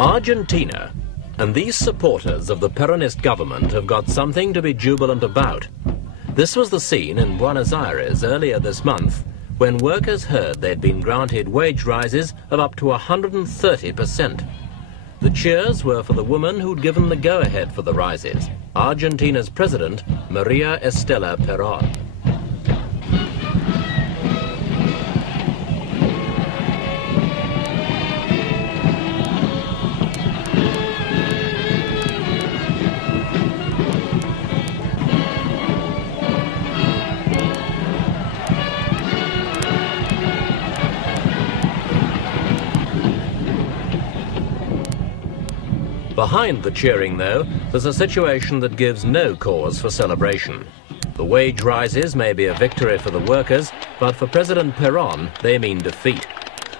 Argentina, and these supporters of the Peronist government have got something to be jubilant about. This was the scene in Buenos Aires earlier this month, when workers heard they'd been granted wage rises of up to 130%. The cheers were for the woman who'd given the go-ahead for the rises, Argentina's president, Maria Estela Perón. Behind the cheering, though, there's a situation that gives no cause for celebration. The wage rises may be a victory for the workers, but for President Perón, they mean defeat.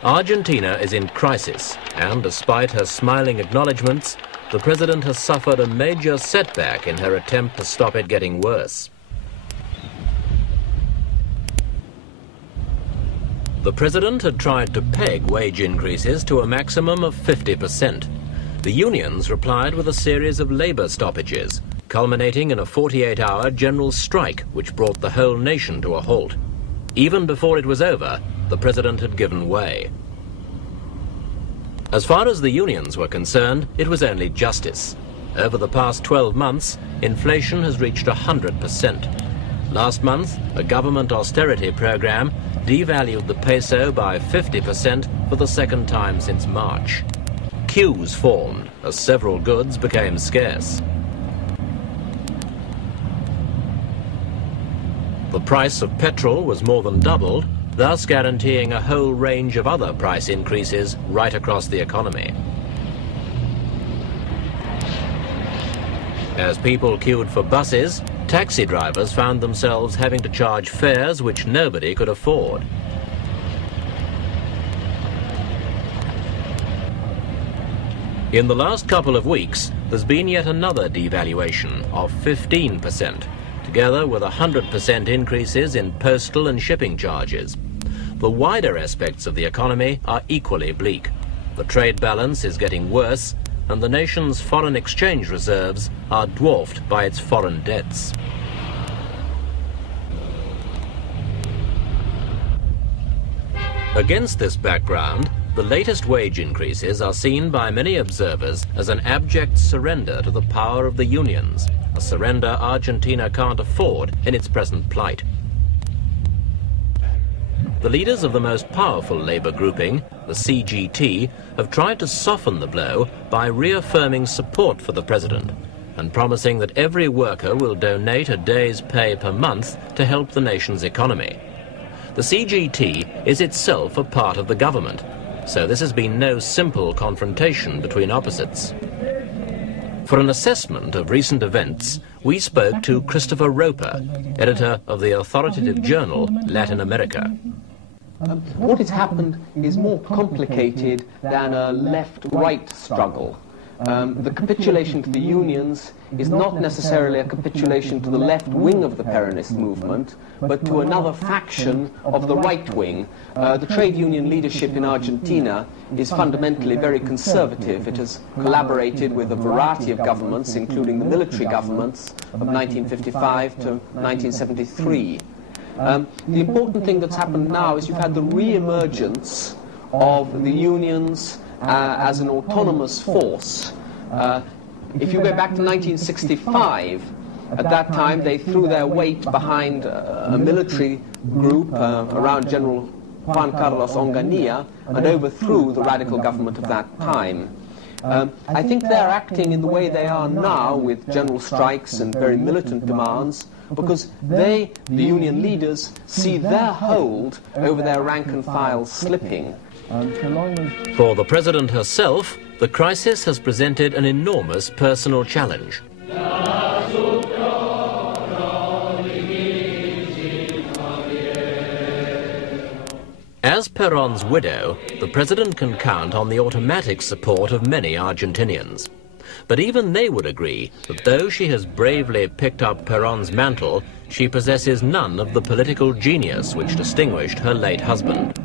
Argentina is in crisis, and despite her smiling acknowledgements, the president has suffered a major setback in her attempt to stop it getting worse. The president had tried to peg wage increases to a maximum of 50%. The unions replied with a series of labour stoppages, culminating in a 48-hour general strike which brought the whole nation to a halt. Even before it was over, the president had given way. As far as the unions were concerned, it was only justice. Over the past 12 months, inflation has reached 100%. Last month, a government austerity program devalued the peso by 50% for the second time since March. Queues formed as several goods became scarce. The price of petrol was more than doubled, thus guaranteeing a whole range of other price increases right across the economy. As people queued for buses, taxi drivers found themselves having to charge fares which nobody could afford. In the last couple of weeks, there's been yet another devaluation of 15%, together with 100% increases in postal and shipping charges. The wider aspects of the economy are equally bleak. The trade balance is getting worse, and the nation's foreign exchange reserves are dwarfed by its foreign debts. Against this background, the latest wage increases are seen by many observers as an abject surrender to the power of the unions, a surrender Argentina can't afford in its present plight. The leaders of the most powerful labour grouping, the CGT, have tried to soften the blow by reaffirming support for the president and promising that every worker will donate a day's pay per month to help the nation's economy. The CGT is itself a part of the government, so this has been no simple confrontation between opposites. For an assessment of recent events, we spoke to Christopher Roper, editor of the authoritative journal Latin America. What has happened is more complicated than a left-right struggle. The capitulation to the unions is not necessarily a capitulation to the left wing of the Peronist movement, but to another faction of the right wing. The trade union leadership in Argentina is fundamentally very conservative. It has collaborated with a variety of governments, including the military governments of 1955 to 1973. The important thing that's happened now is you've had the re-emergence of the unions as an autonomous force. If you go back to 1965, at that time they threw their weight behind a military group around General Juan Carlos Onganía and overthrew the radical government of that time. I think they're acting in the way they are now, with general strikes and very militant demands, because they, the union leaders, see their hold over their rank and file slipping. For the president herself, the crisis has presented an enormous personal challenge. As Perón's widow, the president can count on the automatic support of many Argentinians. But even they would agree that though she has bravely picked up Perón's mantle, she possesses none of the political genius which distinguished her late husband.